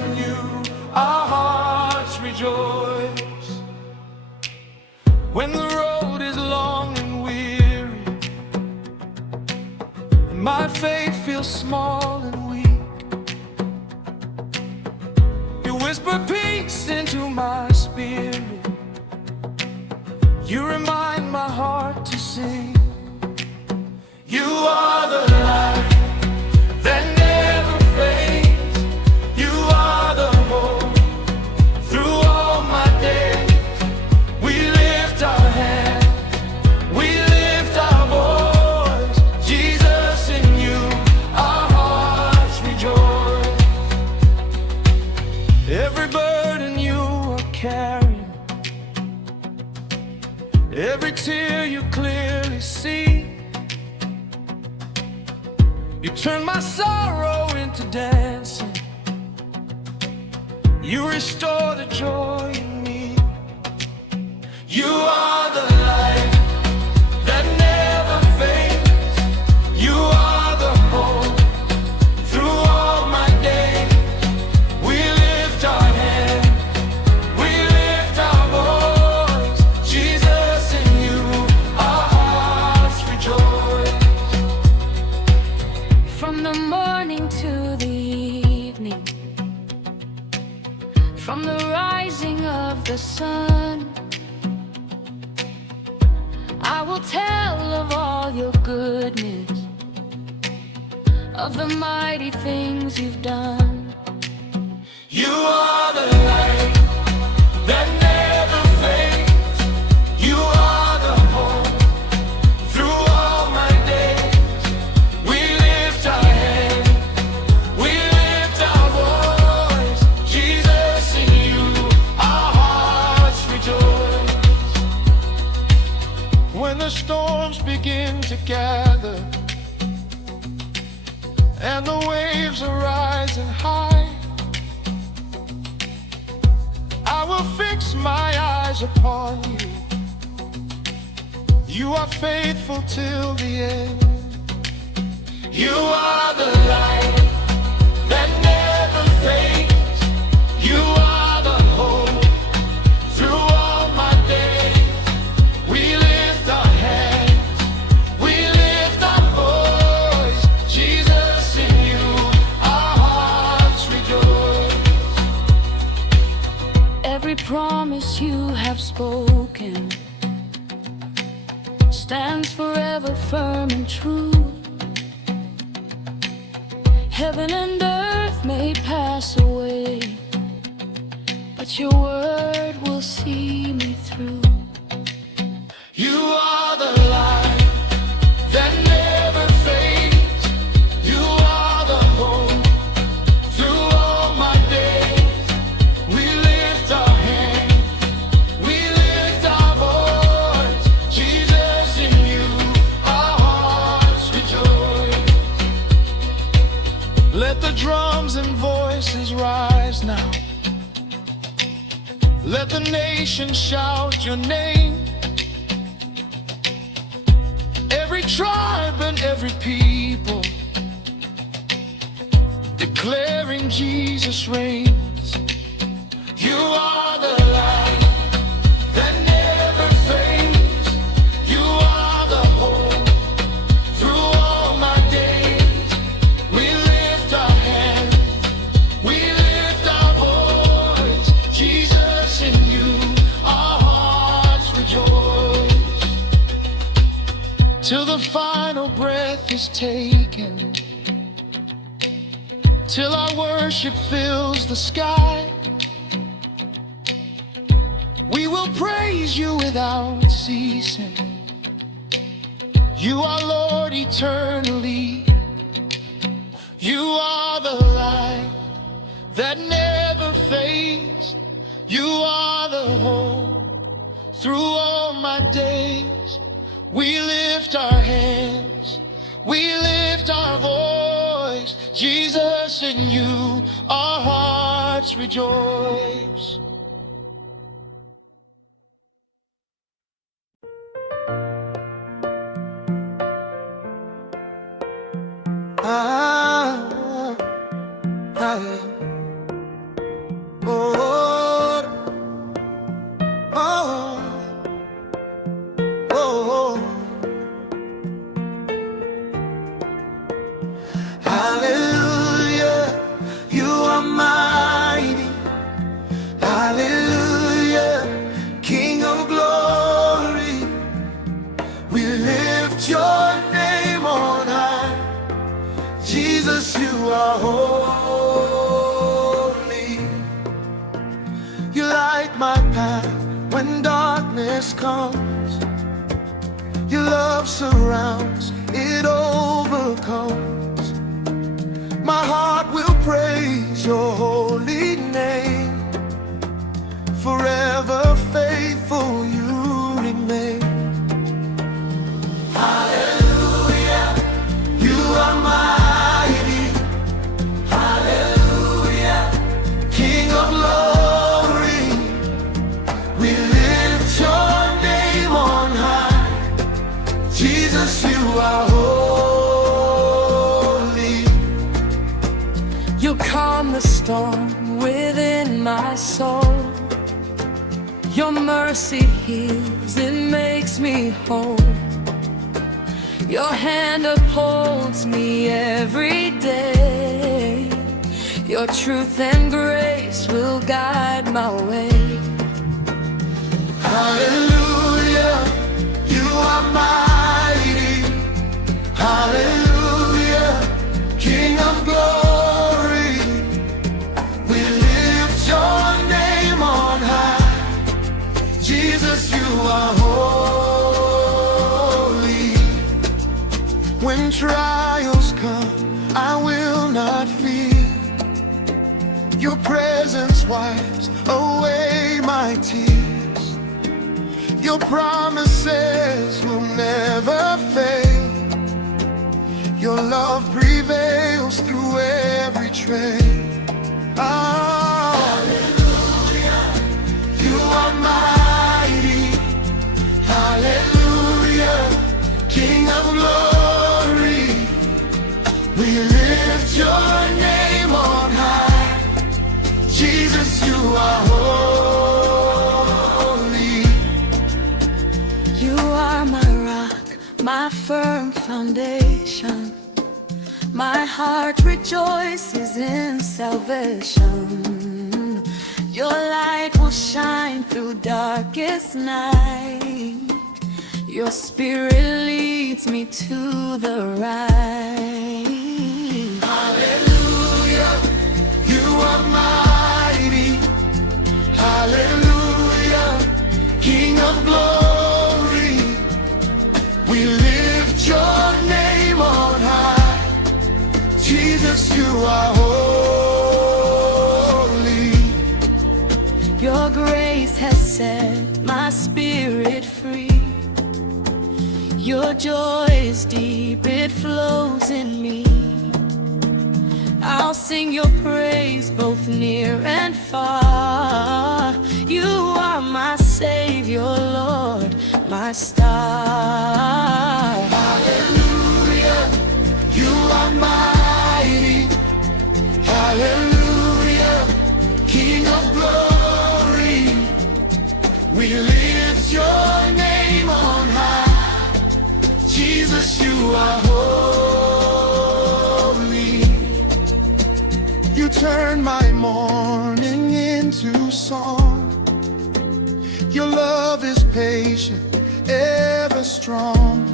in you our hearts rejoice. When the road is long and weary, and my faith feels small and weak, you whisper peace into my spirit. You remind my heart to sing. You are the light that never fades. You are the hope through all my days. We lift our hands, we lift our voice. Jesus, in you our hearts rejoice. Every burden you are carrying, every tear you clearly see, you turn my sorrow into dancing. You restore the joy in me. You are the light that never fades. You are the hope through all my days. We lift our hands, we lift our voice. Jesus, in you our hearts rejoice. From the morning to the evening, from the rising of the sun, I will tell of all your goodness, of the mighty things you've done. You are the light that never fades. You are the hope through all my days. We lift our hands, we lift our voice. Jesus, in you our hearts rejoice. When the storms begin to gather and the waves are rising high, I will fix my eyes upon you. You are faithful till the end. You are the light that never fades. You are the hope through all my days. We lift our hands, we lift our voice. Jesus, in you our hearts rejoice. Every promise you have spoken stands forever firm and true. Heaven and earth may pass away, but your word will see me through. You are the light that never fades. You are the hope through all my days. We lift our hands, we lift our voice. Jesus, in you our hearts rejoice. Let the drums and voices rise now. Let the nation shout your name. Every tribe and every people declaring Jesus reigns. You are the light that never fades. You are the hope through all my days. We lift our hands, we lift our voice. Jesus, in you our hearts rejoice. Till the final breath is taken, till our worship fills the sky, we will praise you without ceasing. You are Lord eternally. You are the light that never fades. You are the hope through all my days. We lift our hands, we lift our voice. Jesus, in you our hearts rejoice. holy. You light my path when darkness comes. Your love surrounds, it overcomes. My heart will praise your holy name. Forever faithful you remain. Hallelujah, you are mighty. Hallelujah, King of glory. We lift your name on high. Jesus, you are holy. You calm the storm within my soul. Your mercy heals, it makes me whole. Your hand upholds me every day. Your truth and grace will guide my way. Hallelujah, you are mighty. Hallelujah, King of glory. We lift your name on high. Jesus, you are holy. When trials come, I will not fear. Your presence wipes away my tears. Your promises will never fail. Your love prevails through every trial. Oh, hallelujah, you are mighty. Hallelujah, King of glory. We lift your name on high. Jesus, you are holy. You are my rock, my firm foundation. My heart rejoices in salvation. Your light will shine through darkest night. Your spirit leads me to the right. Hallelujah, you are mighty. Hallelujah, King of glory. We lift your name on high. Jesus, you are holy. Your grace has set my spirit free. Your joy is deep, it flows in me. I'll sing your praise both near and far. You are my Savior, Lord, my star. Hallelujah, you are mighty. Hallelujah, King of glory. We lift your name on high. Jesus, you are holy. You turn my mourning into song. Your love is patient, ever strong.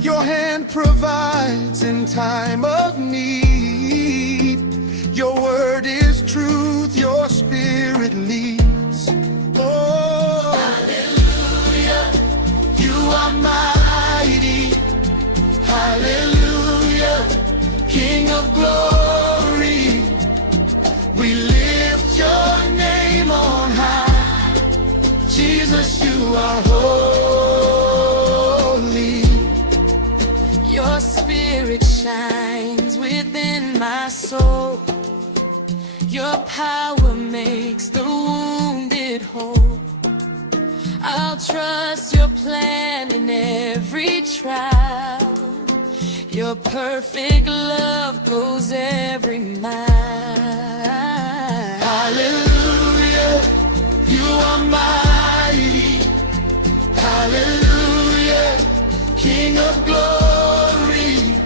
Your hand provides in time of need. Your word is truth, your spirit leads. Oh, hallelujah, you are mighty. Hallelujah, King of glory. We lift your name on high. Jesus, you are holy. Your spirit shines within my soul. Your power makes the wounded whole. I'll trust your plan in every trial. Your perfect love goes every mile. Hallelujah, you are mighty. Hallelujah, King of glory.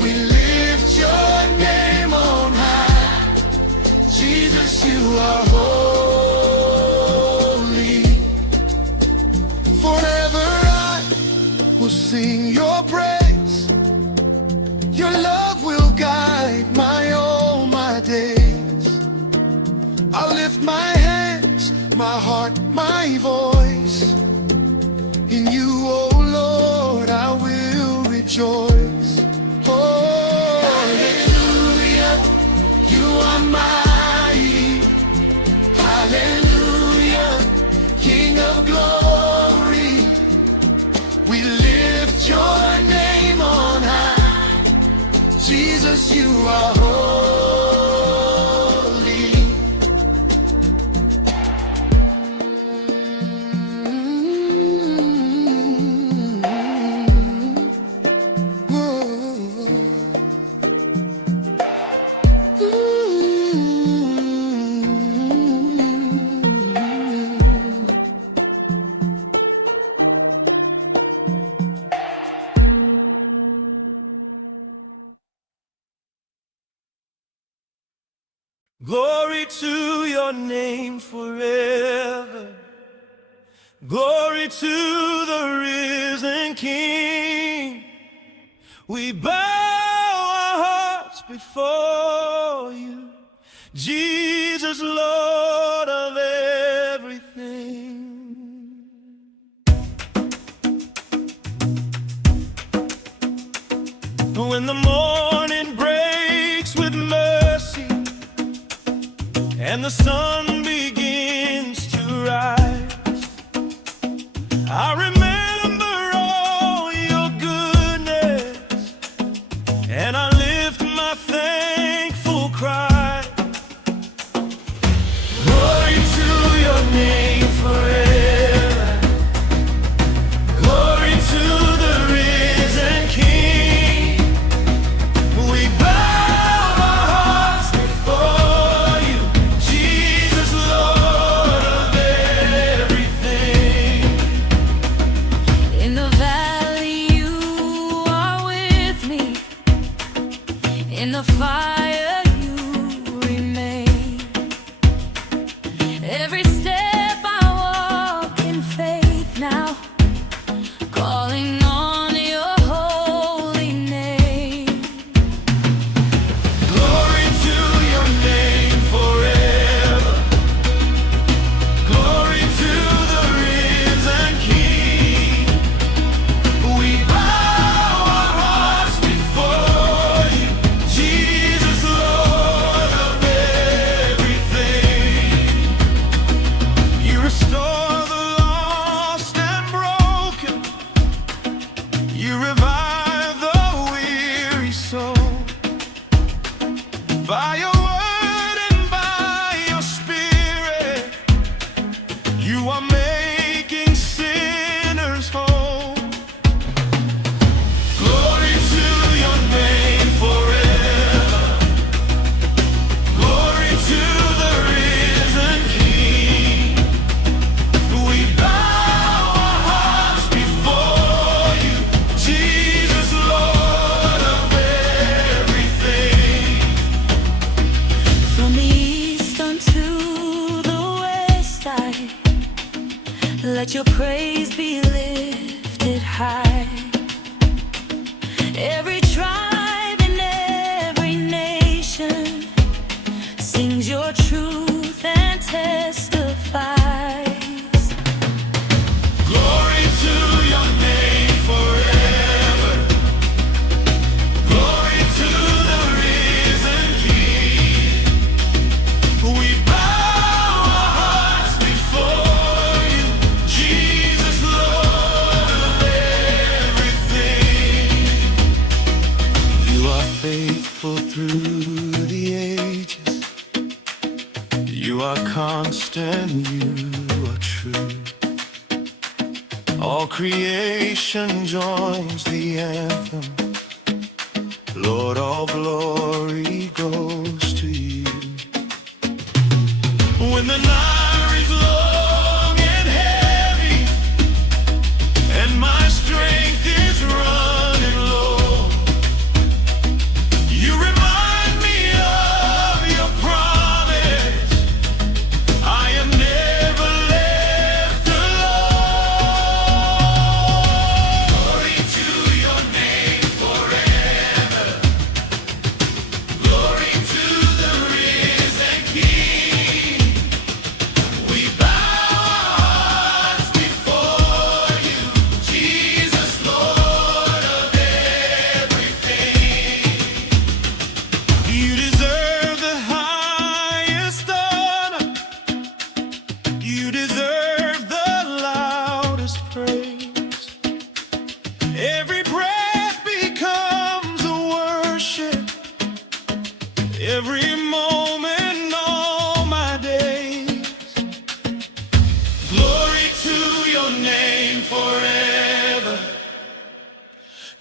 We lift your name on high. Jesus, you are holy. Forever I will sing your praise. Your love will guide my heart, my voice. In you, oh Lord, I will rejoice. Oh, hallelujah, you are mighty. Hallelujah, King of glory. We lift your name on high. Jesus, you are holy. Glory to your name forever. Glory to the risen King. We bow our hearts before you, Jesus, Lord of everything. When the morning breaks with mercy and the sun begins to rise, I remember all your goodness, and I lift my thankful cry. Glory to your name forever. Glory to the risen King. We bow our hearts before you, Jesus, Lord of everything. In the valley you are with me, in the fire you remain. Every step I walk in faith now, calling on your holy name. Glory to your name forever. Glory to the risen King. We bow our hearts before you, Jesus, Lord of everything. You restore the lost and broken. You revive the weary soul. By your word and by your spirit, you are making sinners whole. Glory to your name forever. Glory to the risen King. We bow our hearts before you, Jesus, Lord of everything. From the east unto the west side, let your praise be lifted high. Every tribe and every nation sings your truth and testifies. Glory to your name forever. Glory to the risen King. We bow our hearts before you, Jesus, Lord of everything. You are faithful through the ages. You are constant, you are true. All creation joins the anthem. Lord, all glory goes to you. When the night is long and heavy, and my strength is running low, you remind me of your promise. I am never left alone. Glory to your name forever. Glory to the risen King.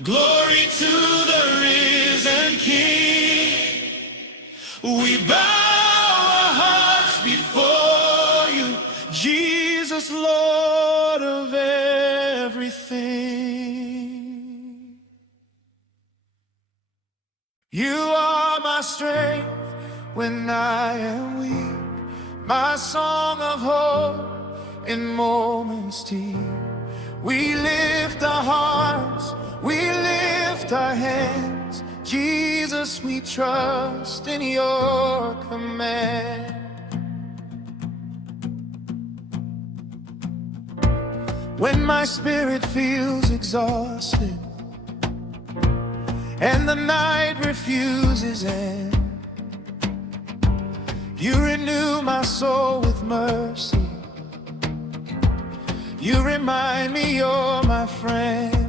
Glory to the risen King. We bow our hearts before you, Jesus, Lord of everything. You are my strength when I am weak, my song of hope in moments deep. We lift our hearts, we lift our hands, Jesus, we trust in your command. When my spirit feels exhausted and the night refuses end, you renew my soul with mercy. You remind me you're my friend.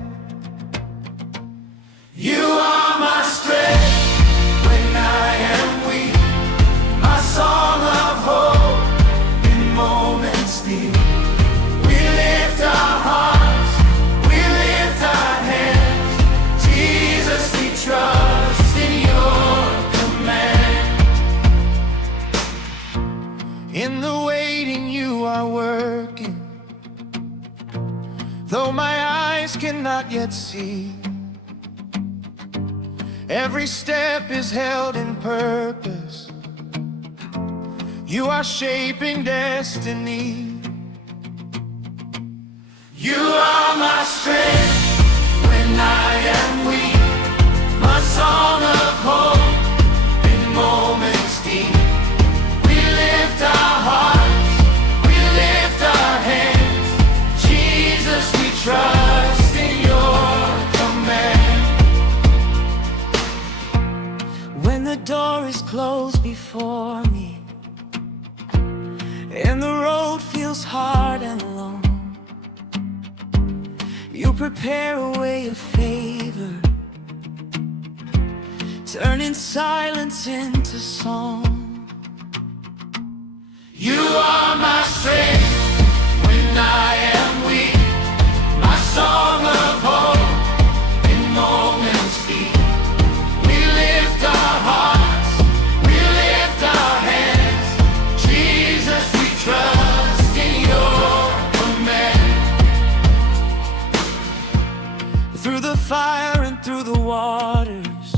You are my strength when I am weak, my song of hope in moments deep. We lift our hearts, we lift our hands, Jesus, we trust in your command. In the waiting you are working, though my eyes cannot yet see. Every step is held in purpose. You are shaping destiny. You are my strength when I am weak, my song of hope in moments deep. We lift our hearts, we lift our hands, Jesus, we trust in your command. When the door is closed before me and the road feels hard and long, you prepare a way of favor, turning silence into song. You are my strength when I am weak, my song of hope in moments deep. We lift our hearts, we lift our hands, Jesus, we trust in your command. Through the fire and through the waters,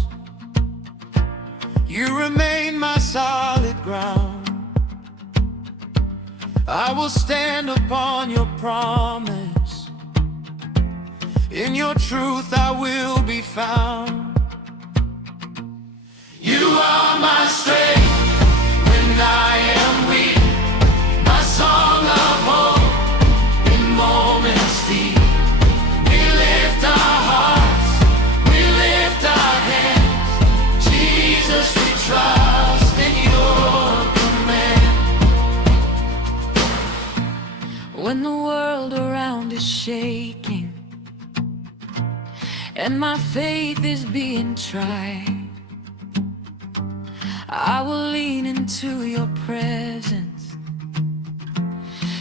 you remain my solid ground. I will stand upon your promise. In your truth I will be found. You are my strength when I am weak, my song of hope in moments deep. We lift our hearts, we lift our hands, Jesus, we trust in your command. When the world around is shaking and my faith is being tried, I will lean into your presence.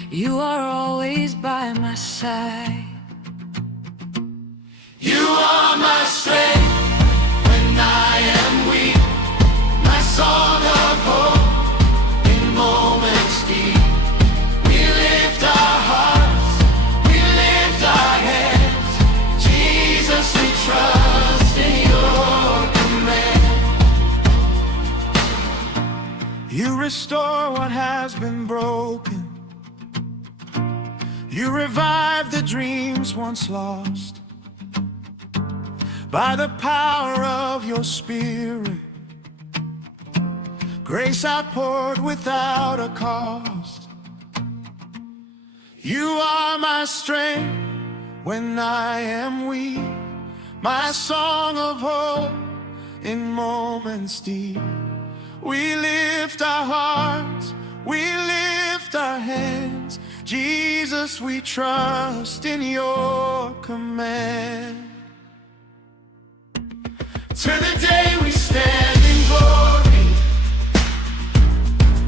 You are always by my side. You are my strength when I am weak, my song of hope in moments deep. We lift our hearts, we lift our hands, Jesus, we trust in your command. You restore what has been broken. You revive the dreams once lost. By the power of your Spirit, grace outpoured without a cost. You are my strength when I am weak, my song of hope in moments deep. We lift our hearts, we lift our hands, Jesus, we trust in your command. To the day we stand in glory,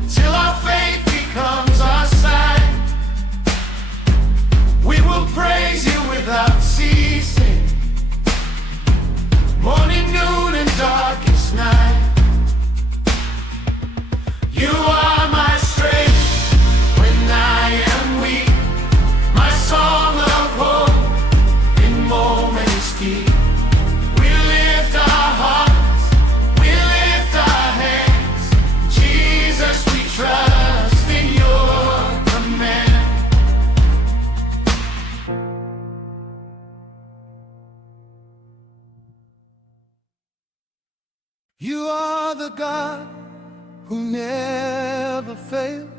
till our faith becomes our sight. We will praise you without ceasing, the God who never fails.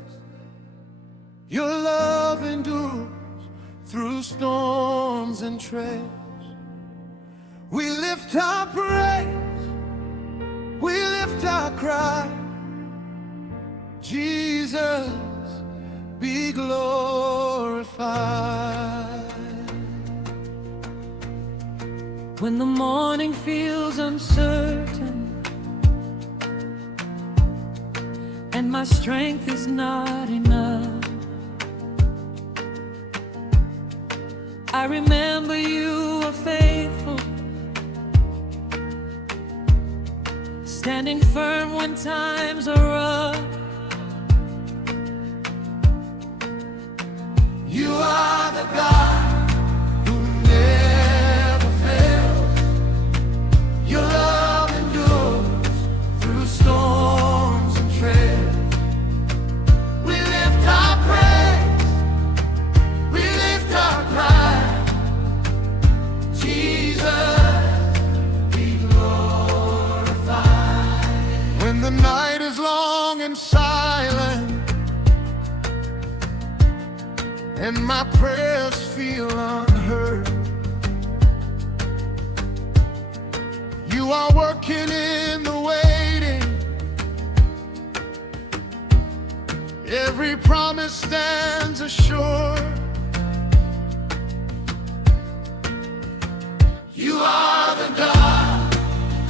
Your love endures through storms and trails. We lift our praise, we lift our cry. Jesus, be glorified. When the morning feels uncertain and my strength is not enough, I remember you are faithful, standing firm when times are rough. You are the God who never fails. Your love endures through storms and trails. We lift our praise, we lift our cry. Jesus, be glorified. When the night is long and silent and my prayers feel unheard, you are working in the waiting. Every promise stands assured. You are the God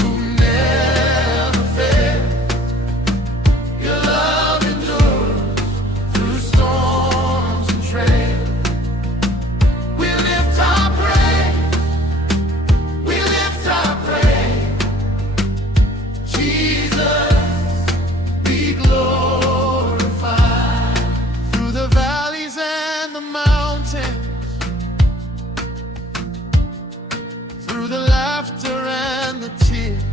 who never fails. Your love endures through storms and trails. We lift our praise, we lift our praise. Jesus, be glorified. Through the valleys and the mountains, through the laughter and the tears,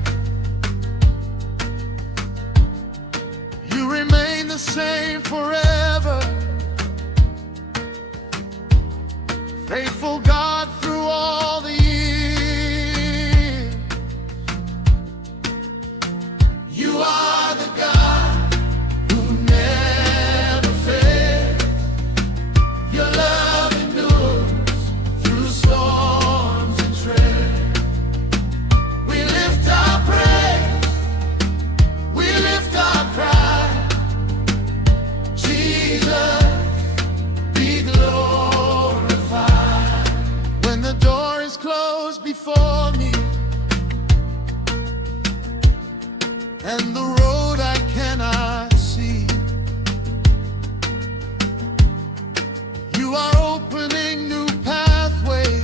you remain the same forever. Faithful God through all the years. You are the God who never fails. Your love endures through storms and trails. We lift our praise, we lift our cry. Jesus, be glorified. When the door is closed before me and the road I cannot see, you are opening new pathways,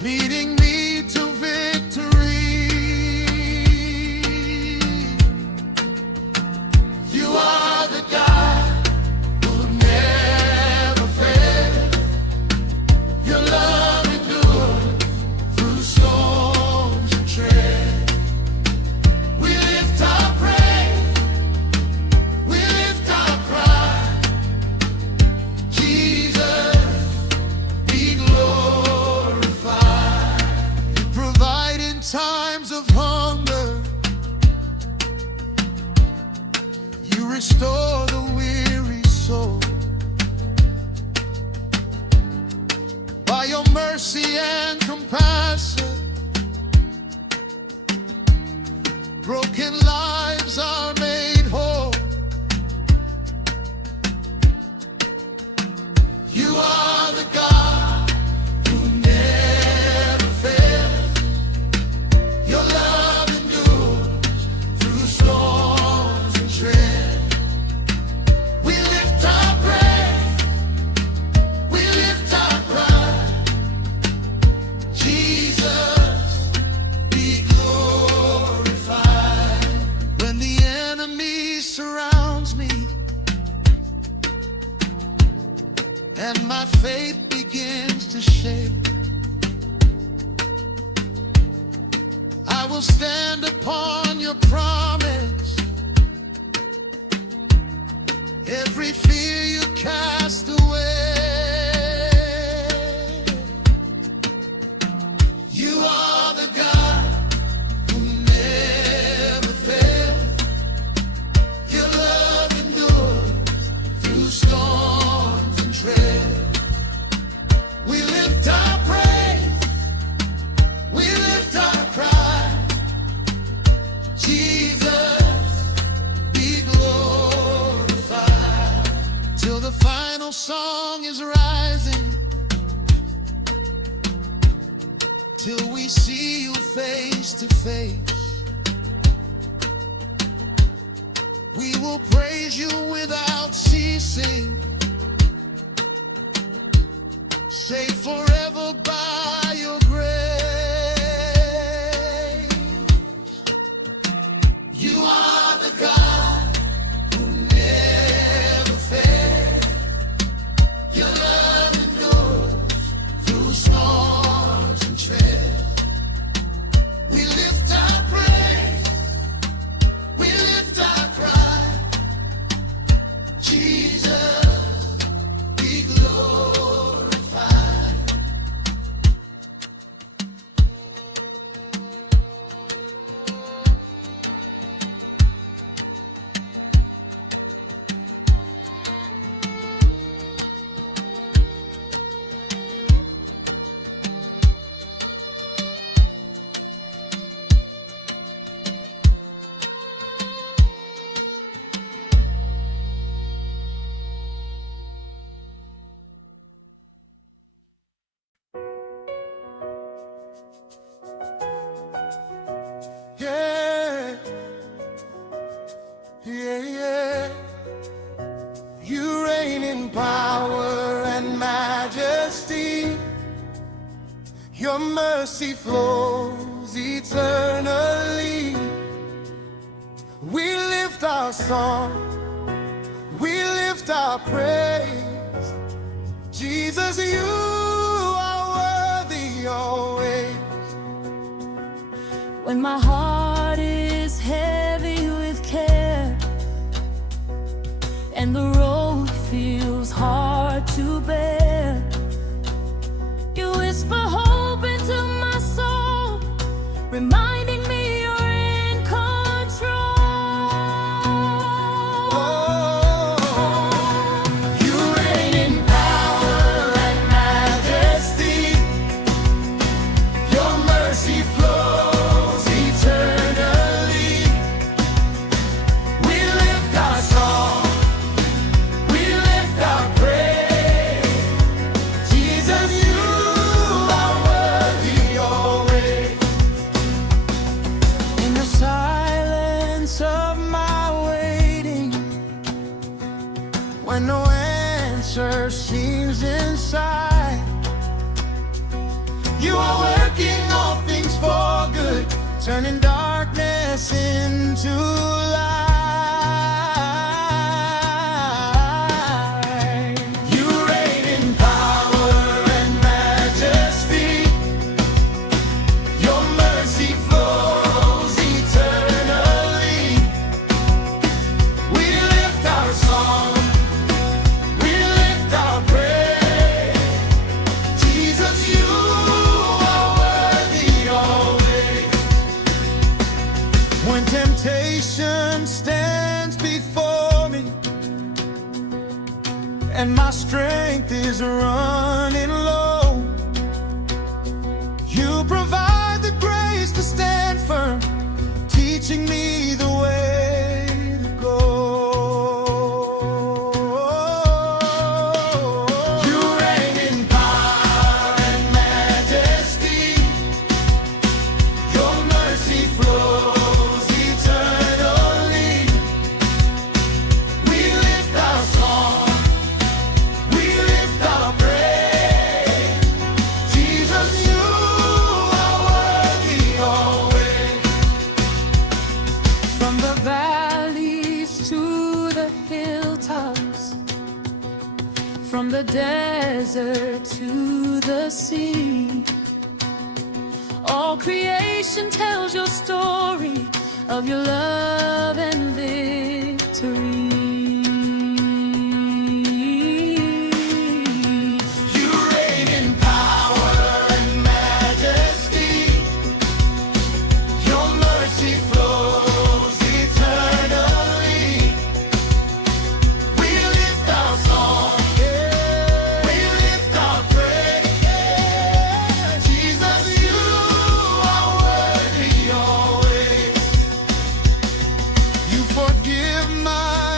leading me to victory. You are the God who never fails. Your love endures through storms and trails. We lift our praise, we lift our cry. Jesus, be glorified. You provide in times of hunger. You restore the weary soul. By your mercy and compassion, broken lives are made whole. You are the God who never fails. Your love endures through storms and trails. We lift our praise, we lift our cry. Jesus, be glorified. When the enemy surrounds me and my faith begins to shake, I will stand upon your promise. Every fear you cast away. You are the God who song is rising till we see you face to face. We will praise you without ceasing, saved forever by your grace. You are the God who never fails. Your love endures through storms and trials. We lift our praise, we lift our cry. Jesus, be glorified. Yeah, yeah, yeah. You reign in power and majesty. Your mercy flows eternally. We lift our song, we lift our praise. Jesus, you are worthy always. When my heart is heavy with care and the road feels hard to bear, you whisper hope into my soul, reminding me you're in control. You reign in power and majesty. Your mercy flows eternally. We lift our song, we lift our praise. Jesus, you are worthy always. In the silence of my waiting, when no answer seems in sight, you are working all things for good, turning darkness into light. You reign in power and majesty. Your mercy flows eternally. We lift our song, we lift our praise. Jesus, you are worthy always. When temptation stands before me and my strength is running low, you provide the grace to stand firm, teaching me the way to go. You reign in power and majesty. Your mercy flows eternally. We lift our song, we lift our praise. Jesus, you are worthy always. From the valleys to the hilltops, from the desert to the sea, all creation tells your story of your love and victory. You reign in power and majesty. Your mercy flows eternally. We lift our song, we lift our praise. Jesus, you are worthy always. You forgive my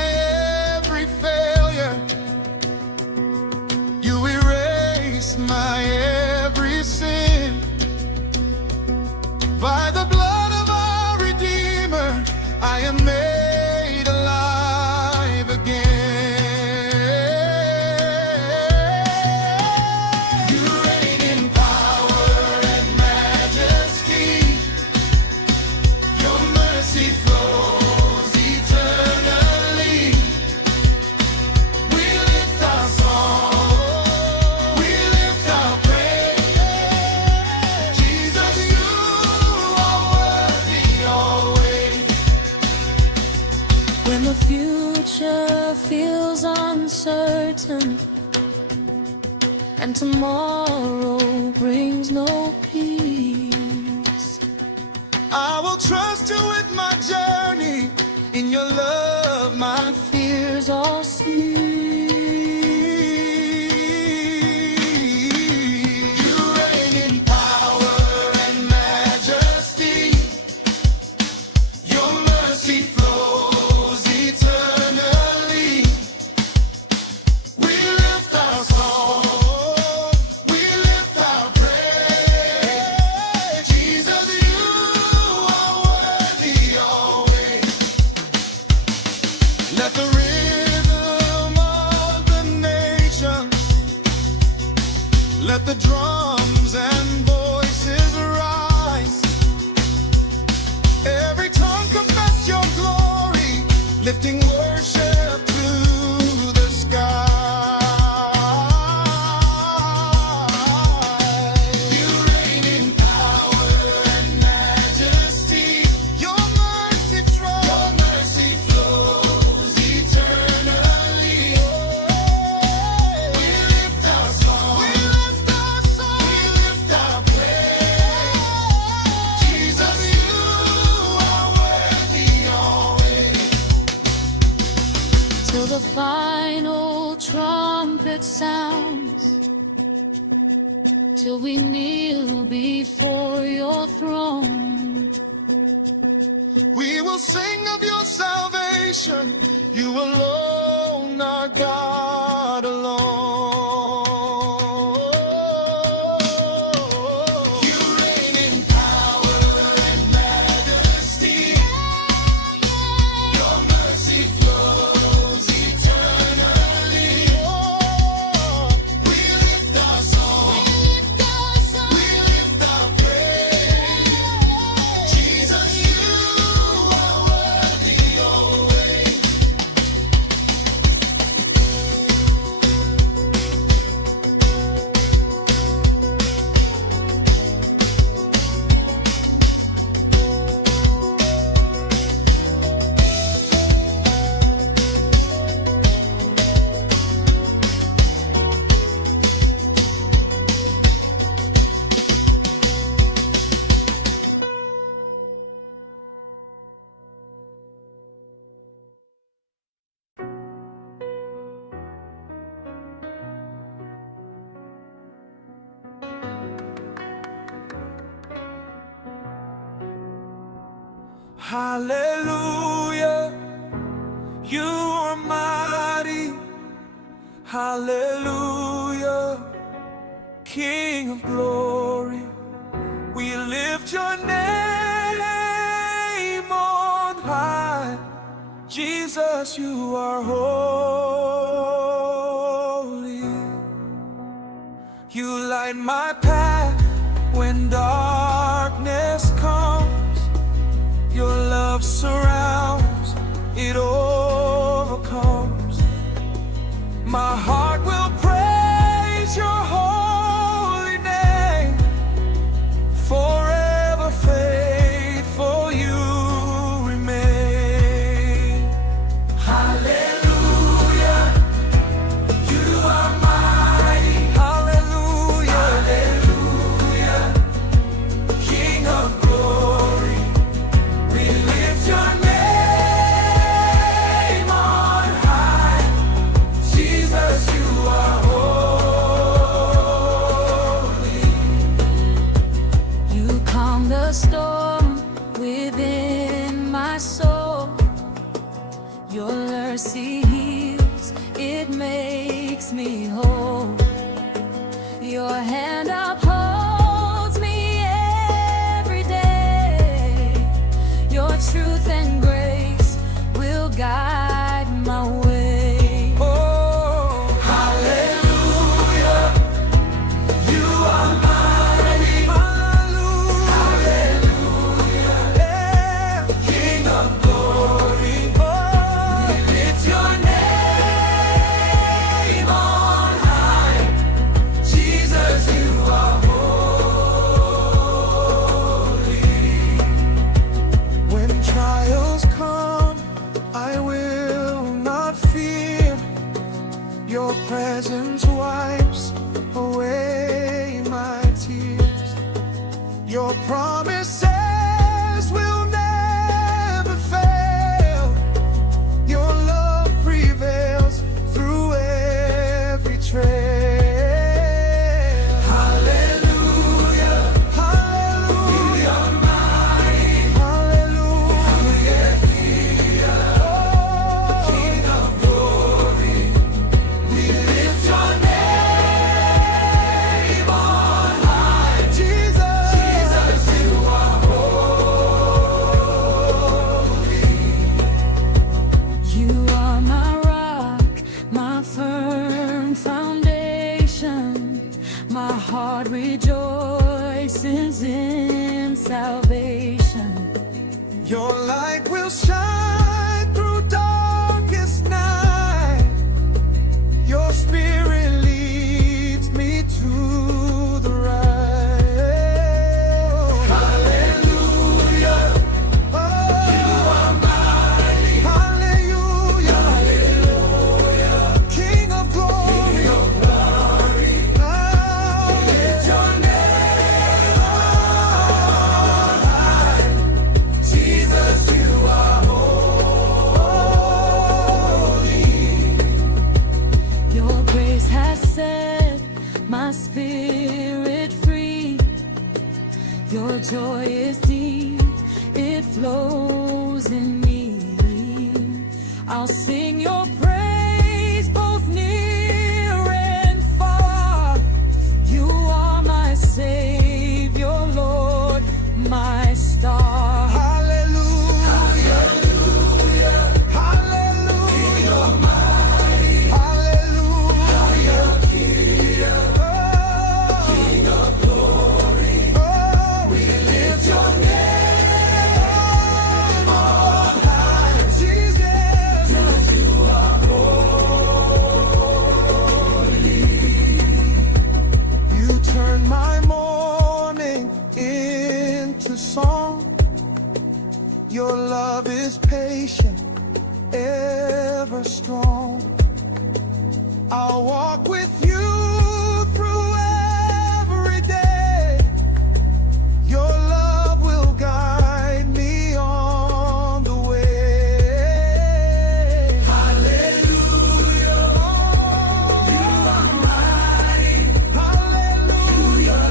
future feels uncertain, and tomorrow brings no peace, I will trust you with my journey. In your love, my fears all cease. You reign in power and majesty. Your mercy flows eternally. We lift our song, we lift our praise. Jesus, you are worthy always. Let the rhythm of the nations, let the drums and voices rise. Every tongue confess your glory, lifting worship to the sky. You reign in power and majesty. Your mercy flows eternally. We lift our song, we lift our praise. Jesus, you are worthy always. Till the final trumpet sounds, till we kneel before your throne. We will sing of your salvation. You alone are God alone. You reign in power and majesty. Your mercy flows eternally. We lift our song, we lift our praise. Jesus, you are worthy always. Hallelujah, you are mighty. Hallelujah, King of glory. We lift your name on high. Jesus, you are holy. You light my path when darkness comes. Your love surrounds, it overcomes. My heart will praise your holy name. Forever faithful you remain. Hallelujah, you are mighty. Hallelujah, hallelujah, King of glory. We lift your name on high. Jesus, you are holy. You calm the storm within my soul. Your mercy heals, it makes me whole. Your hand upholds me every day. Your truth and grace will guide my way. Oh, hallelujah, you are mighty. Hallelujah, yeah, King of glory. Oh, we lift your name on high. Your presence wipes away my tears. Your promises will never fail. Your love prevails through every trail. Hallelujah, hallelujah, you're mine. Hallelujah, oh, King of glory, we lift your name on high. Jesus, Jesus, you are holy. You are my rock, my firm foundation. My heart rejoices in salvation. Your light will shine through darkest night. Your spirit leads me to the right. Hallelujah. Oh, you are mighty. Hallelujah. Hallelujah. King of glory. King of glory. Now lift your name on high. Jesus, you are holy. Your grace has set my spirit free. Your joy is deep, it flows in me. I'll sing your praise both near and far. You are my Savior, Lord, my star. Hallelujah. Hallelujah. You're mighty. Hallelujah. Oh, King of glory. Oh, we lift your name on high. Jesus, you are holy. You turn my mourning into song. Your love is patient, ever strong. I'll walk with you through every day. Your love will guide me on the way. Hallelujah. Oh, you are mighty. Hallelujah.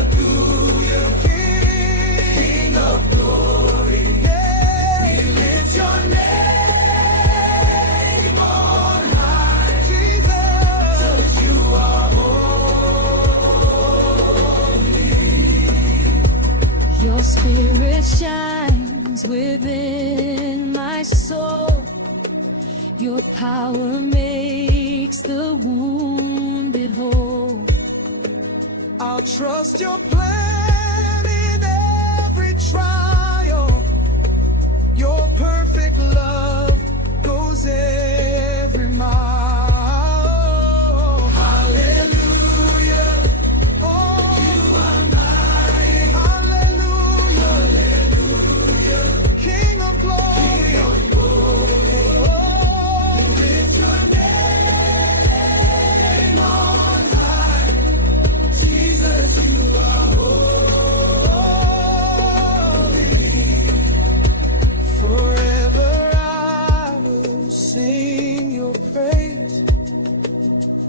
King of glory. Yeah. We lift your name on high. Jesus, you are holy. Your spirit shines within my soul. Your power makes the wounded whole. I'll trust your plan in every trial. Your perfect love goes every mile. Hallelujah. Oh, you are mighty. Hallelujah. Hallelujah. King of glory. Oh, lift your name on high. Jesus, you are holy. Forever I will sing your praise.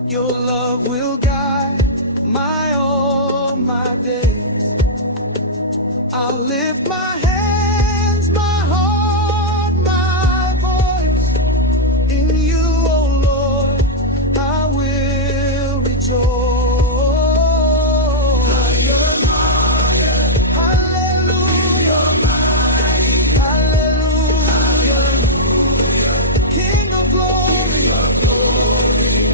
Your love will guide all my days. I'll lift my hands, my heart, my voice. In you, oh Lord, I will rejoice. Hallelujah. Hallelujah. King of glory.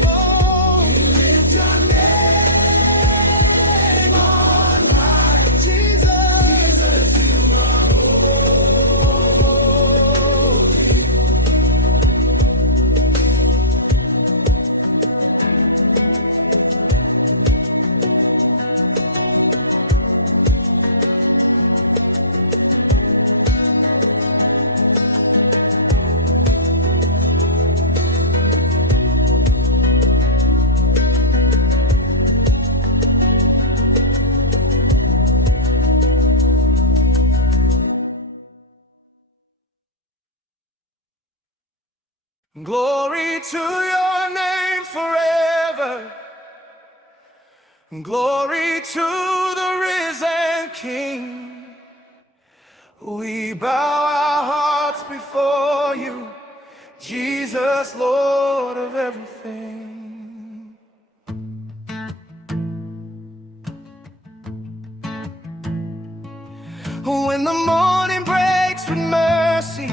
Oh, lift your name. Glory to the risen King. We bow our hearts before you, Jesus, Lord of everything. When the morning breaks with mercy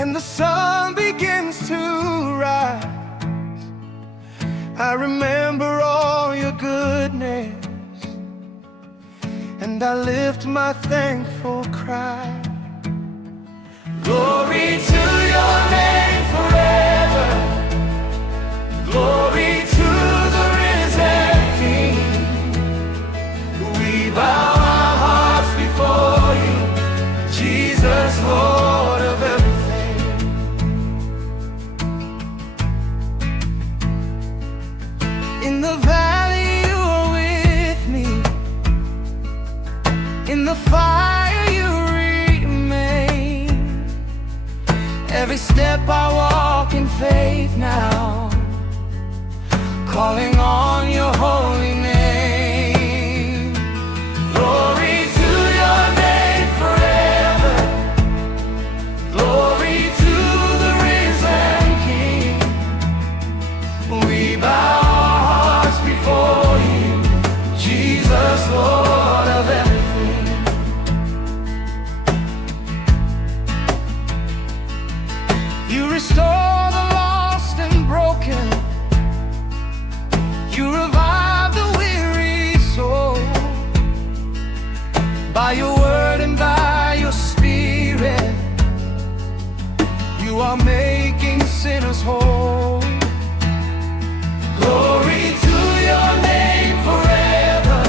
and the sun begins to rise, I remember all your goodness and I lift my thankful cry. Glory to your name forever. Glory to the risen King. We bow our hearts before you, Jesus, Lord of everything. In the valley you are with me, in the fire you remain. Every step I walk in faith now, calling on your holy name. Glory to your name forever. Glory to the risen King. We bow our hearts before you, Jesus, Lord of everything. You restore the lost and broken. You revive the weary soul. By your word and by your spirit, you are making sinners whole. Glory to your name forever.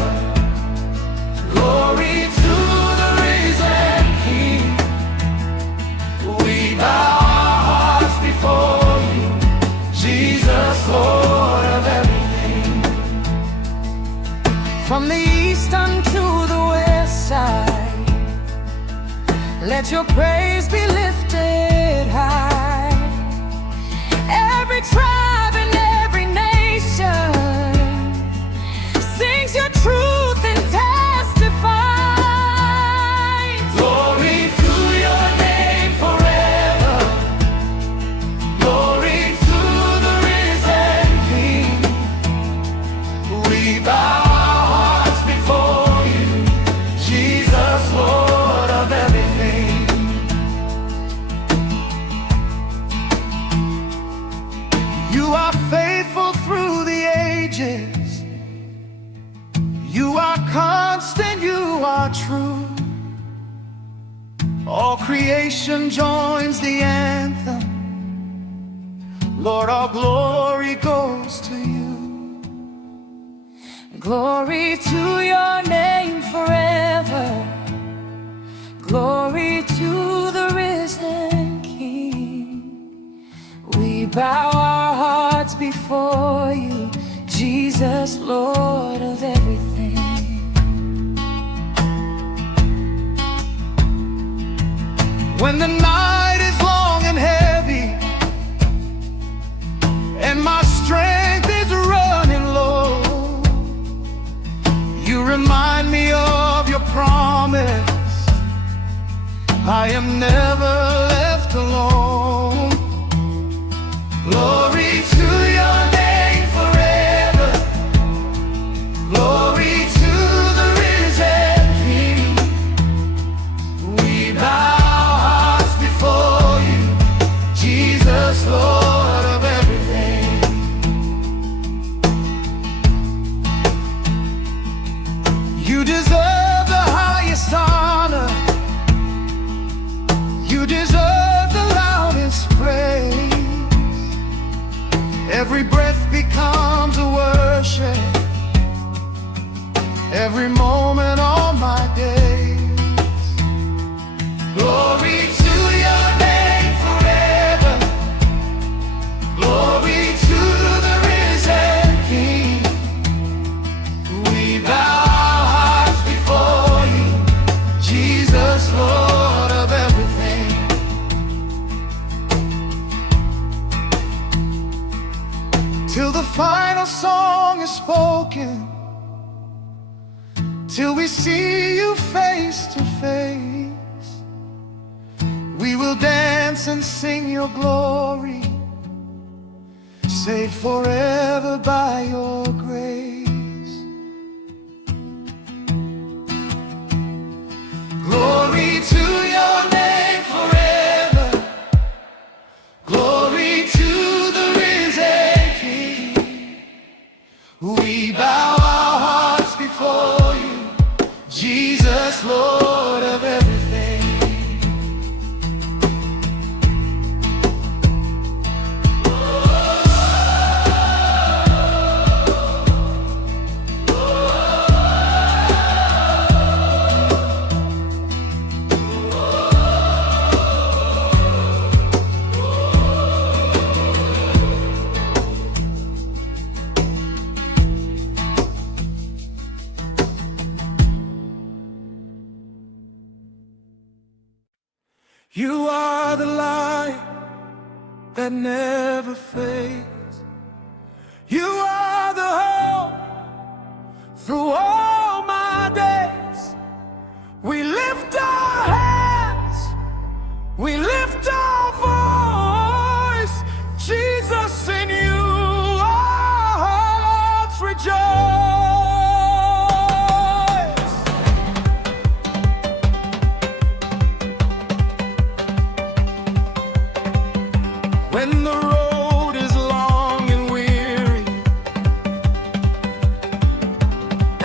Glory to the risen King. We bow our hearts before you, Jesus, Lord of everything. From the east unto the west side, let your praise be lifted high. Every tribe and every nation sings your truth and testifies. Glory to your name forever. Glory to the risen King. We bow our hearts before you, Jesus, Lord of everything. You are faithful through the ages. You are constant, you are true. All creation joins the anthem. Lord, all glory goes to you. Glory to your name forever. Glory to the risen King. We bow our hearts before you, Jesus, Lord of everything. When the night is long and heavy and my strength is running low, you remind me of your promise. I am never left alone. Glory to your name forever. Glory to the risen King. We bow our hearts before you, Jesus, Lord of everything. You deserve the highest honor. You deserve the loudest praise. Every breath becomes a worship. Every moment, all my days. Glory to your name forever. Glory to the risen King. We bow our hearts before you, Jesus, Lord of everything. till the final song is spoken, till we see you face to face. We will dance and sing your glory, saved forever by your grace. Glory to your name forever, glory to the risen King. We bow our hearts before you, Jesus, Lord of everything. You are the light that never fades. You are the hope through all my days. We lift our hands, we lift our voice. Jesus, in you our hearts rejoice. When the road is long and weary,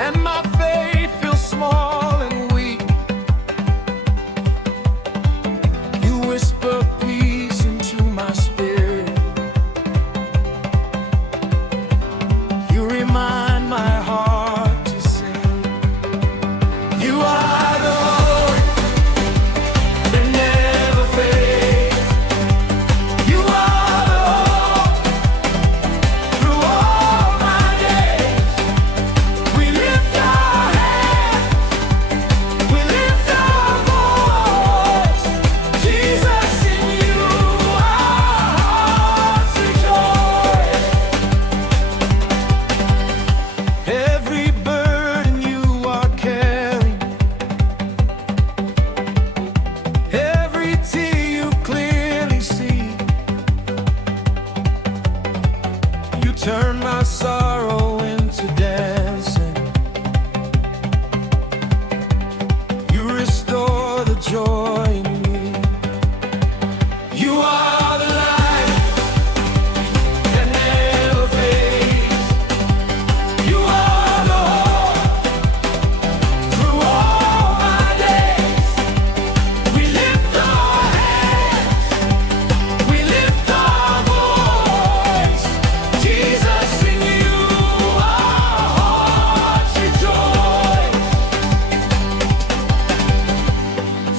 and my faith feels small and weak, you whisper peace into my spirit. You remind my heart to sing. You are the hope that never fades. You are the hope through all my days. We lift our hands, we lift our voice. Jesus, in you our hearts rejoice. Every burden you are carrying, every tear you clearly see, you turn my sorrow into dancing. You restore the joy in me. You are the light that never fades. You are the hope through all my days. We lift our hands, we lift our voice. Jesus, in you our hearts rejoice.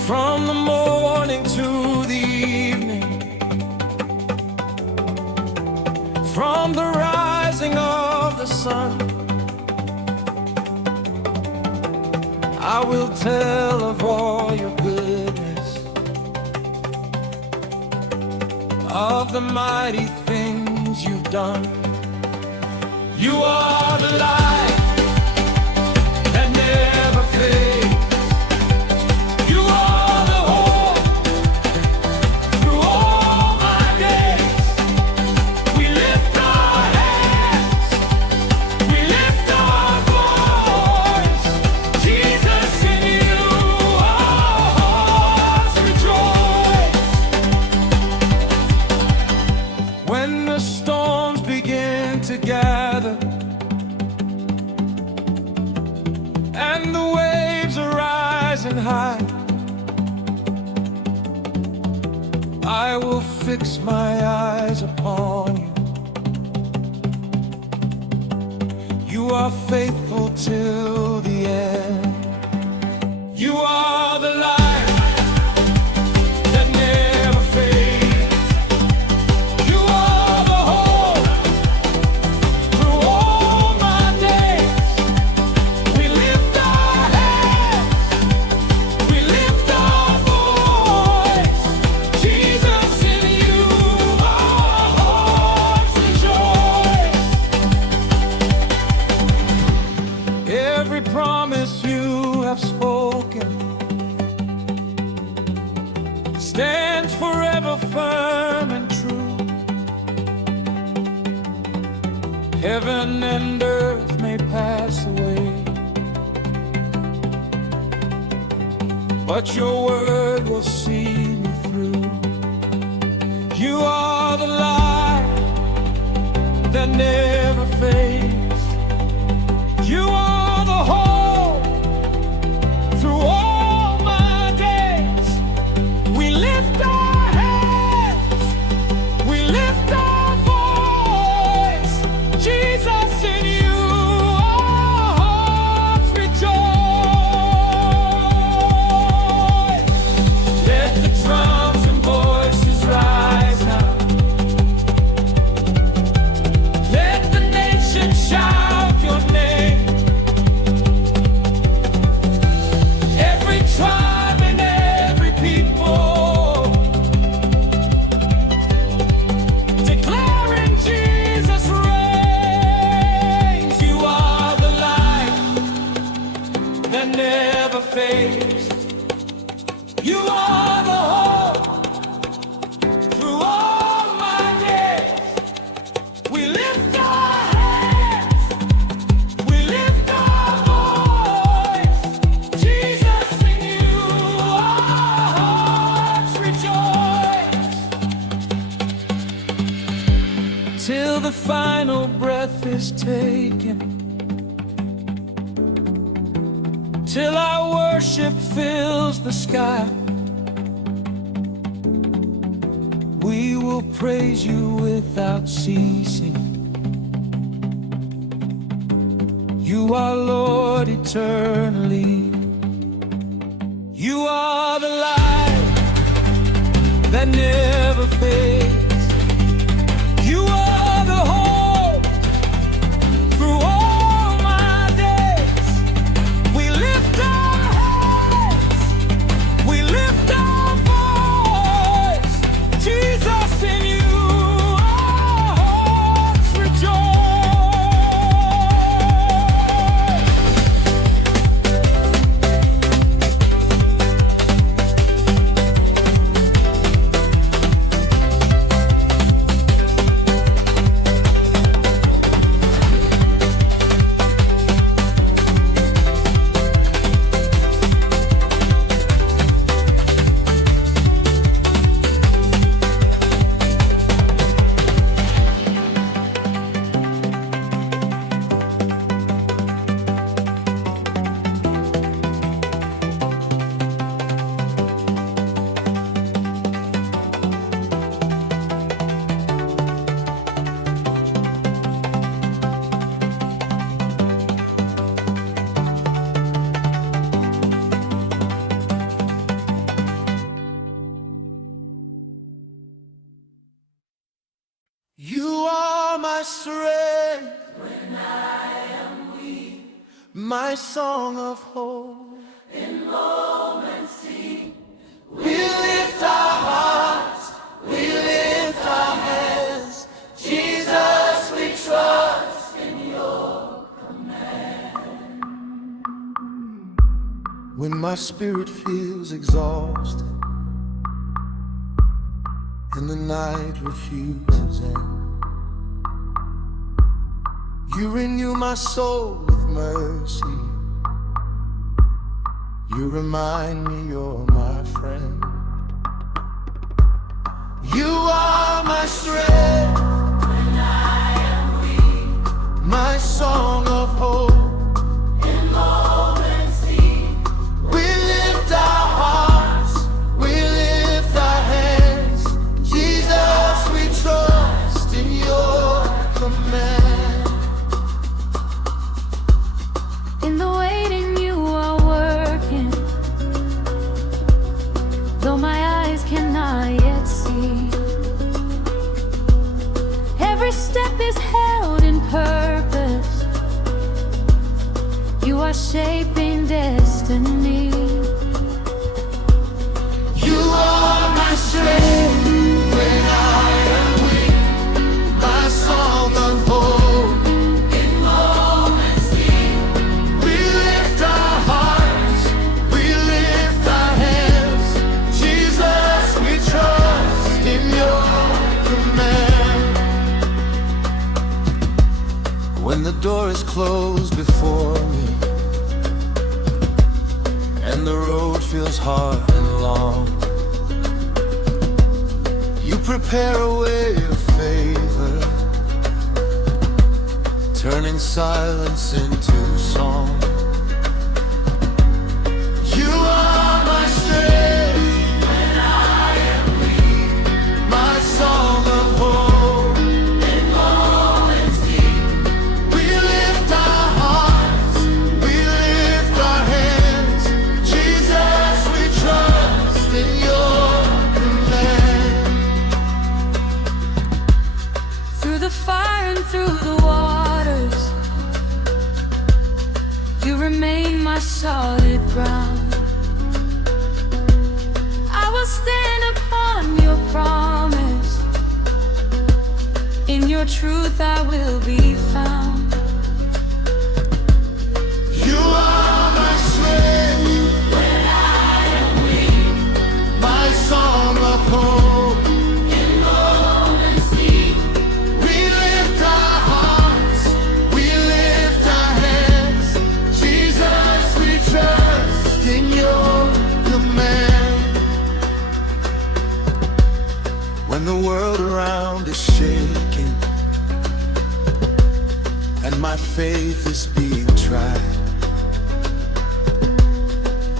From the morning to the evening, from the rising of the sun, I will tell of all your goodness, of the mighty things you've done. You are the light that never fades. You are the hope through all my days. We lift our hands, we lift our voice. Jesus, in you our hearts rejoice. When the storms begin to gather and the waves are rising high, I will fix my eyes upon you. You are faithful till the end. You are the light that never fades. You are the hope through all my days. We lift our hands, we lift our voice. Jesus, in you our hearts rejoice. Heaven and earth may pass away, but your word will see me through. You are the light that never fades. You are the hope through all my days. We lift our hands, we lift our voice. Jesus, in you our hearts rejoice. Let the drums and voices rise now. Let the nation shout your name. Every tribe and every people declaring Jesus reigns. You are the light that never fades. You are the hope through all my days. We lift our hands, we lift our voice. Jesus, in you our hearts rejoice. Till the final breath is taken, till our worship fills the sky, we will praise you without ceasing. You are Lord eternally. You are the light that never fades. You are the hope through all my days. We lift our hands, we lift our voice. Jesus, in you our hearts You are my strength when I am weak, my song of hope. In moments deep, we lift our hearts, we lift our hands. Jesus, we trust in your command. When my spirit feels exhausted and the night refuses end, you renew my soul with mercy. You remind me you're my friend. You are my strength when I am weak, my song of hope. In moments deep, we lift our hearts, we lift our hands. Jesus, we trust in your command. In the waiting you are working, though my eyes cannot yet see. Every step is held in purpose. You are shaping destiny. You are my strength when I am weak, my song of hope. In moments deep, we lift our hearts, we lift our hands. Jesus, we trust in your command. when the door is closed before me and the road feels hard and long. You prepare a way of favor, turning silence into song. You are my strength when I am weak, my song of hope in moments deep. We lift our hearts, we lift our hands. Jesus, we trust in your command. Through the fire and through the waters, you remain my solid ground. I will stand upon your promise. In your truth I will be found. You are my strength when I am weak, my song of hope in moments deep. We lift our hearts, we lift our hands. Jesus, we trust in your command. When the world around is shaking and my faith is being tried,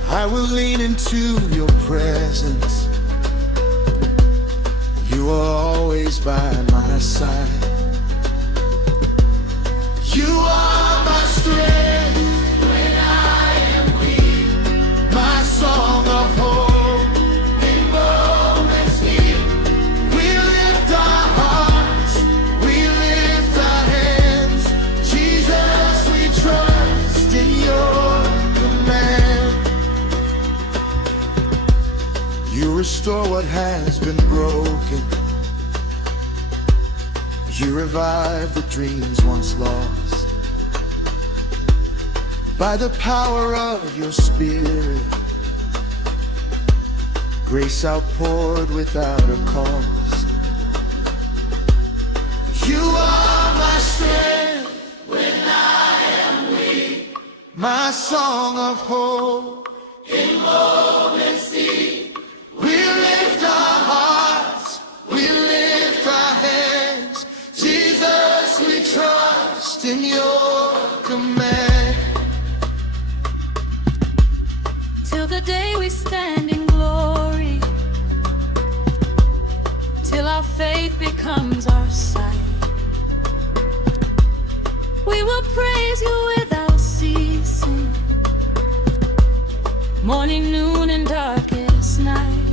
I will lean into your presence. You are always by my side. You are my strength when I am weak, my song of hope in moments deep. We lift our hearts, we lift our hands. Jesus, we trust in your command. You restore what has been broken. You revive the dreams once lost. By the power of your Spirit, grace outpoured without a cost. You are my strength when I am weak, my song of hope in moments deep. We lift our hearts, we lift our hands. Jesus, we trust in your command. Till the day we stand in glory, till our faith becomes our sight, we will praise you without ceasing, morning, noon, and darkest night.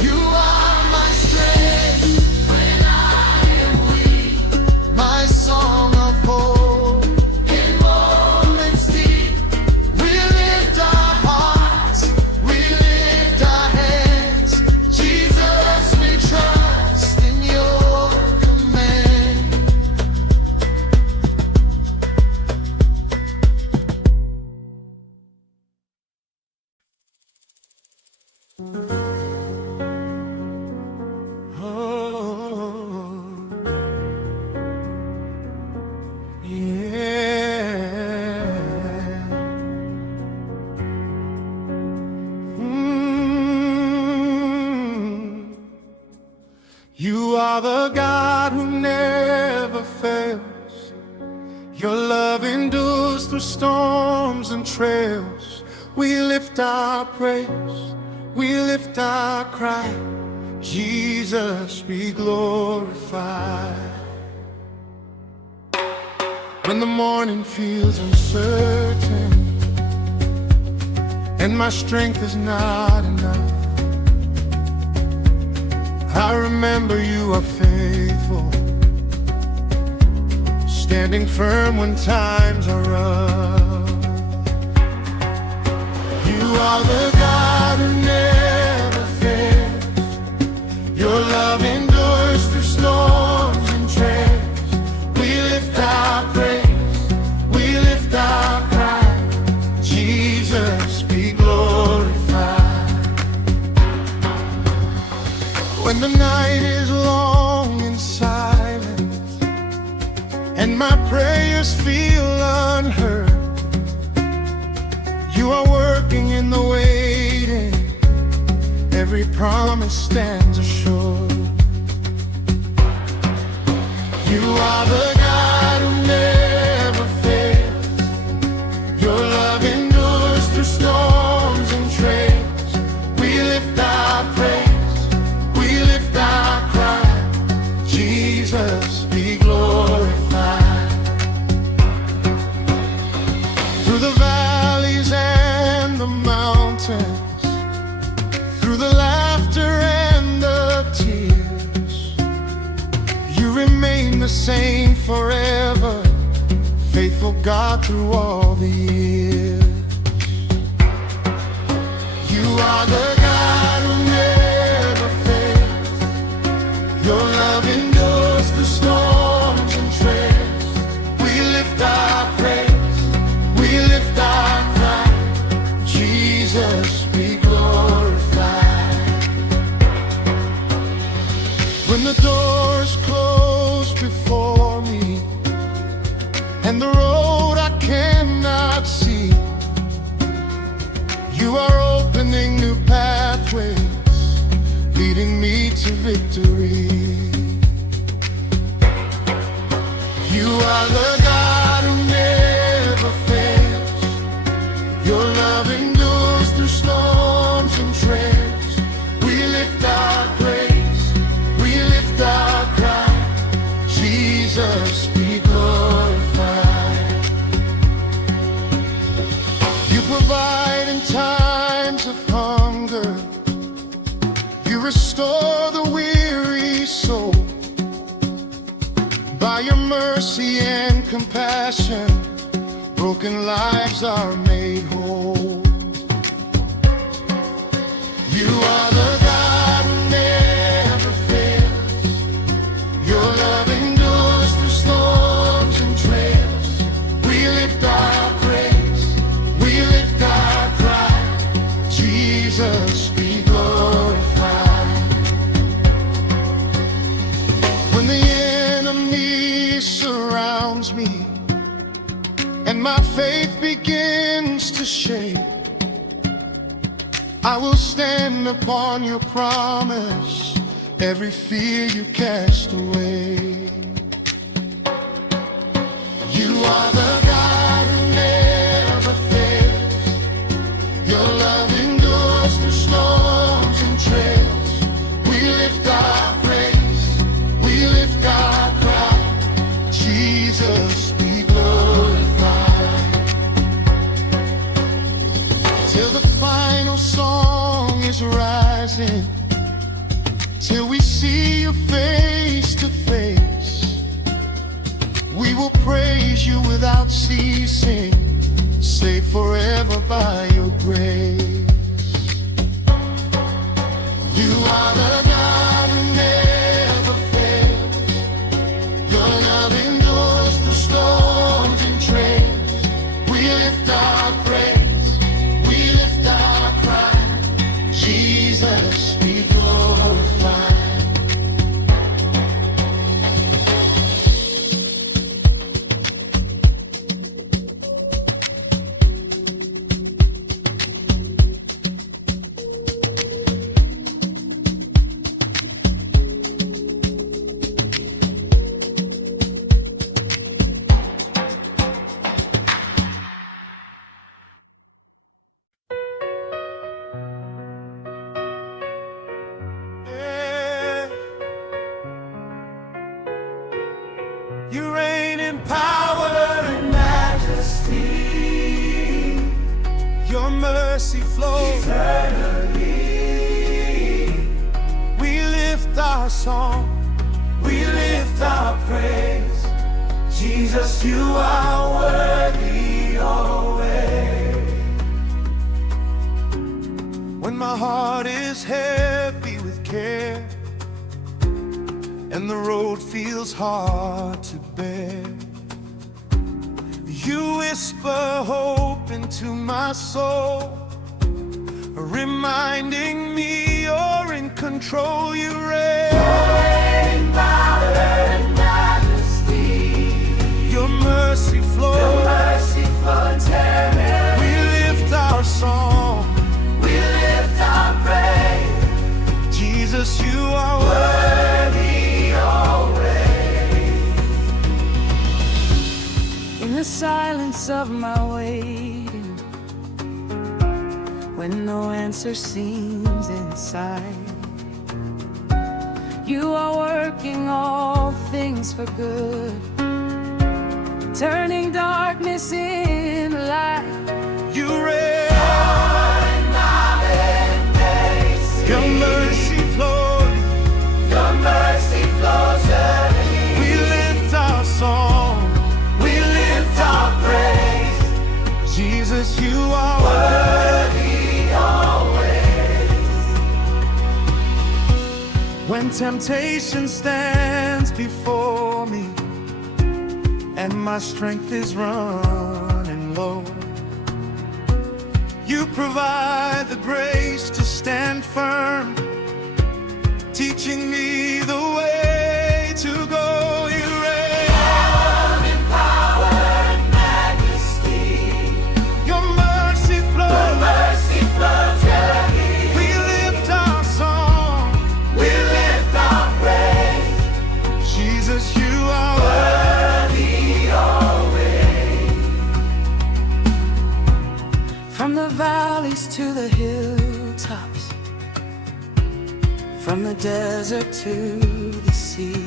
You are my strength when I am weak, my song of hope in moments deep. We lift our hearts, we lift our hands. Jesus, we trust in your command. You are the God who never fails. Your love endures through storms and trails. We lift our praise, we lift our cry. Jesus, be glorified. When the morning feels uncertain and my strength is not enough, I remember you are faithful, standing firm when times are rough. You are the God who never fails. Your love endures through storms and trails. We lift our praise, we lift our cry. Jesus, be glorified. When the night is long and silent and my prayers feel unheard. You are working in the waiting, every promise stands assured. You are the God who never fails. Your love endures through storms and trails. We lift our praise, we lift our cry. Jesus, be glorified. Through the valleys and the mountains, through the laughter and the tears, you remain the same forever, faithful God through all the years. You are the God who never fails. Your love endures through storms and trails. We lift our praise, we lift our cry. Jesus, be glorified. When the doors close before me and the road I cannot see, you are opening new pathways, leading me to victory. You are the God who never fails. Your love endures through storms and trails. We lift our praise, we lift our cry. Jesus, be glorified. You provide in times of hunger. You restore the weary soul. By your mercy and compassion, broken lives are made whole. You are the God who never fails. Your love endures through storms and trails. We lift our praise, we lift our cry. Jesus, be glorified. When the enemy surrounds me and my faith begins to shake, I will stand upon your promise, every fear you cast away. You are the God who never fails. Your love endures through storms and trails. We lift our praise, we lift our cry. Jesus, be glorified. Till the final song is rising, till we see you face to face, we will praise you without ceasing, saved forever by your grace. You are the God who never fails. Your love endures through storms and trails. We lift our praise, we lift our cry. Jesus, be glorified. You reign in power and majesty. Your mercy flows eternally. We lift our song, we lift our praise. Jesus, you are worthy always. When my heart is heavy with care and the road feels hard to bear, you whisper hope into my soul, reminding me you're in control. You reign in power and majesty. moments of my waiting, when no answer seems in sight, you are working all things for good, turning darkness in light. You reign. Your mercy flows. Your mercy flows early. We lift our song. We lift our praise. Jesus, you are worthy always. When temptation stands before me and my strength is running low, you provide the grace to stand firm, teaching me the way to go. You reign in power and majesty. Your mercy flows. Your mercy flows early. We lift our song. We lift our praise. Jesus, you are worthy always. From the valleys to the hilltops, from the desert to the sea,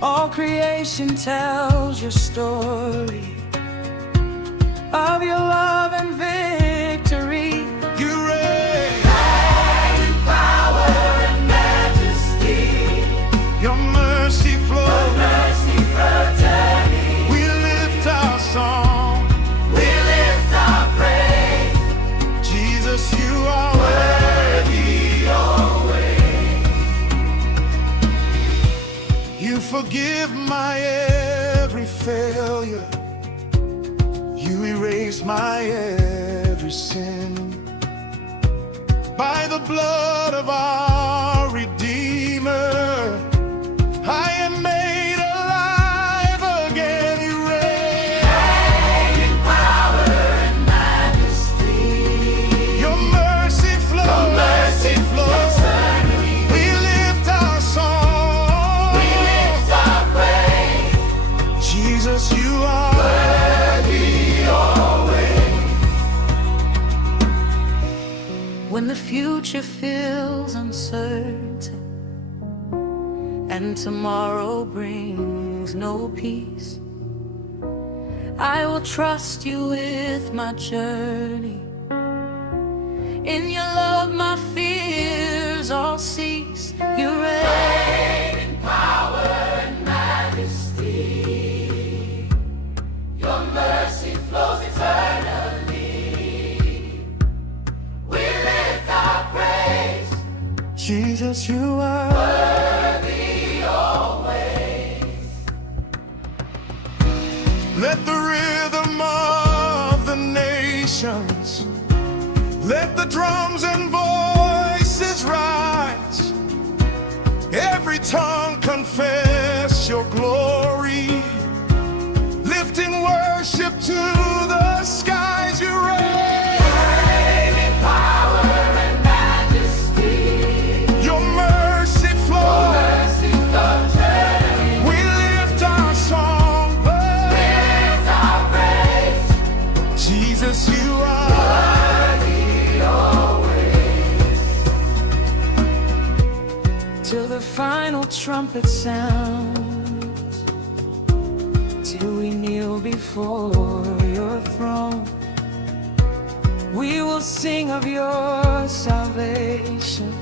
all creation tells your story of your love and victory. You reign in power and majesty. Your mercy flows. Your mercy flows early. We lift our song. We lift our praise. Jesus, you are worthy always. You forgive my every failure. You erase my every sin. By the blood of our Redeemer, I am made alive again. You reign in power and majesty. Your mercy flows. Your mercy flows. We lift our song. We lift our praise. Jesus, you are worthy always. When the future feels uncertain and tomorrow brings no peace, I will trust you with my journey. In your love my fears all cease. You reign in power and majesty. Your mercy flows eternally. We lift our praise. Jesus, you are Worthy always. Let the rhythm of the nations, let the drums and voices rise. Every tongue confess your glory, lifting worship to the skies. You reign in power and majesty. Your mercy flows. Your mercy flows early. We lift our song. We lift our praise. Jesus, you are worthy always. Till the final trumpet sounds, till we kneel before your throne, we will sing of your salvation